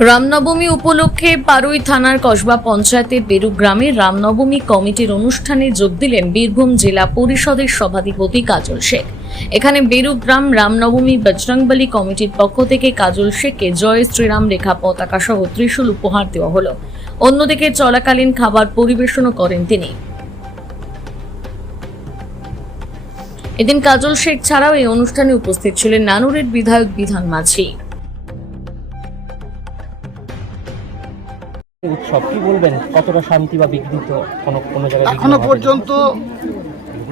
রামনবমী উপলক্ষে পারুই থানার কসবা পঞ্চায়েতের বেরু গ্রামে রামনবমী কমিটির অনুষ্ঠানে যোগ দিলেন বীরভূম জেলা পরিষদের সভাধিপতি কাজল শেখ। এখানে বেরু গ্রাম রামনবমী বজরংবলী কমিটির পক্ষ থেকে কাজল শেখকে জয় শ্রীরাম রেখা পতাকা সহ ত্রিশূল উপহার দেওয়া হলো। অন্যদিকে চলাকালীন খাবার পরিবেশনও করেন তিনি। এদিন কাজল শেখ ছাড়াও এই অনুষ্ঠানে উপস্থিত ছিলেন নানুরের বিধায়ক বিধান মাঝি। উৎসব কি বলবেন? কতটা শান্তি বা বিঘ্নিত কোনো কোনো জায়গায় এখনও পর্যন্ত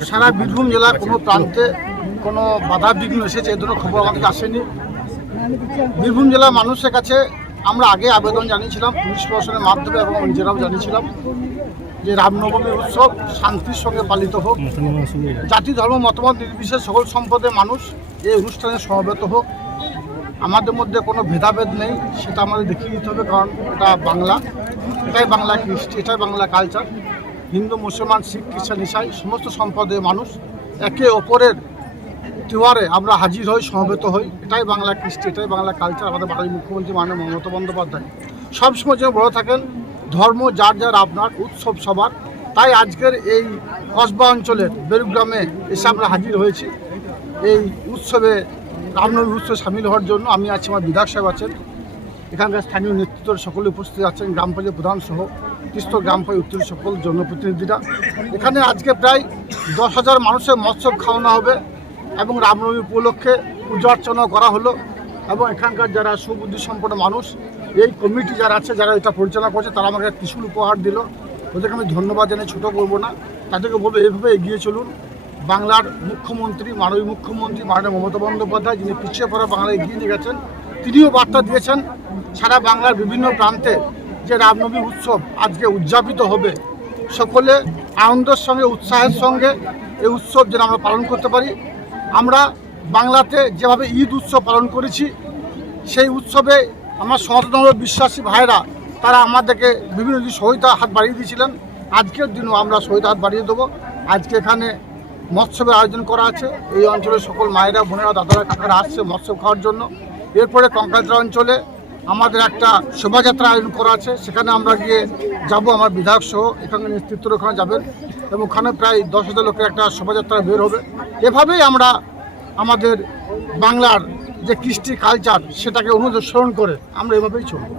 সারা বীরভূম জেলার কোনো প্রান্তে কোনো বাধা বিঘ্ন এসেছে এ ধরনের খবর আমাদের আসেনি। বীরভূম জেলার মানুষের কাছে আমরা আগে আবেদন জানিয়েছিলাম পুলিশ প্রশাসনের মাধ্যমে এবং নিজেরাও জানিয়েছিলাম যে রামনবমী উৎসব শান্তির সঙ্গে পালিত হোক জাতি ধর্ম মতামত নির্বিশেষ সকল সম্পদের মানুষ এই অনুষ্ঠানে সমবেত হোক। আমাদের মধ্যে কোনো ভেদাভেদ নেই, সেটা আমাদের দেখিয়ে দিতে হবে, কারণ এটা বাংলা, এটাই বাংলা কৃষ্টি, এটাই বাংলা কালচার হিন্দু, মুসলমান, শিখ, খ্রিস্টান, ইসাই, সমস্ত সম্প্রদায়ের মানুষ একে অপরের তিওয়ারে আমরা হাজির হই, সমবেত হই। এটাই বাংলা কৃষ্টি, এটাই বাংলা কালচার আমাদের বাঙালি মুখ্যমন্ত্রী মাননীয় মমতা বন্দ্যোপাধ্যায়। সবসময় যেন বড় থাকেন, ধর্ম যার যার আপনার, উৎসব সবার। তাই আজকের এই কসবা অঞ্চলের বেরুগ্রামে এসে আমরা হাজির হয়েছি। এই উৎসবে রামনবমী উৎসবে সামিল হওয়ার জন্য আমি আছি আমার বিধায়ক সাহেব আছেন। এখানকার স্থানীয় নেতৃত্বের সকলে উপস্থিত আছেন, গ্রাম পঞ্চায়েত প্রধান সহ, তিস্ত গ্রাম পঞ্চায়েত উত্তর সকল জনপ্রতিনিধিরা। এখানে আজকে প্রায় দশ হাজার মানুষের মৎস্য খাওয়ানো হবে এবং রামনবমী উপলক্ষে পূজা অর্চনা করা হলো এবং এখানকার যারা সুবুদ্ধি সম্পন্ন মানুষ, এই কমিটি যারা আছে, যারা এটা পরিচালনা করছে, তারা আমাকে ত্রিশুল উপহার দিল। ওদেরকে আমি ধন্যবাদ জানাই, ছোটো করব না। তাদেরকে বলব, এইভাবে এগিয়ে চলুন। বাংলার মুখ্যমন্ত্রী, মাননীয় মুখ্যমন্ত্রী মাননীয় মমতা বন্দ্যোপাধ্যায় যিনি পিছিয়ে পড়া বাংলা এগিয়ে নিয়ে গেছেন, তিনিও বার্তা দিয়েছেন, সারা বাংলার বিভিন্ন প্রান্তে যে রামনবমী উৎসব আজকে উদযাপিত হবে, সকলে আনন্দের সঙ্গে, উৎসাহের সঙ্গে এই উৎসব যেন আমরা পালন করতে পারি। আমরা বাংলাতে যেভাবে ঈদ উৎসব পালন করেছি, সেই উৎসবে আমার সনাতন বিশ্বাসী ভাইরা তারা আমাদেরকে বিভিন্ন দিন সহিতা হাত বাড়িয়ে দিয়েছিলেন। আজকের দিনও আমরা সহিতা হাত বাড়িয়ে দেবো। আজকে এখানে মৎস্যবের আয়োজন করা আছে। এই অঞ্চলের সকল মায়েরা, বোনেরা, দাদারা, কাকারা আসছে মৎস্য খাওয়ার জন্য। এরপরে কঙ্কালতলা অঞ্চলে আমাদের একটা শোভাযাত্রা আয়োজন করা আছে। সেখানে আমরা গিয়ে যাব, আমার বিধায়ক সহ। এখানে নেতৃত্ব ওখানে যাবেন এবং ওখানে প্রায় দশ হাজার লোকের একটা শোভাযাত্রা বের হবে। এভাবেই আমরা আমাদের বাংলার যে কৃষ্টি কালচার সেটাকে অনুসরণ করে আমরা এভাবেই চলব।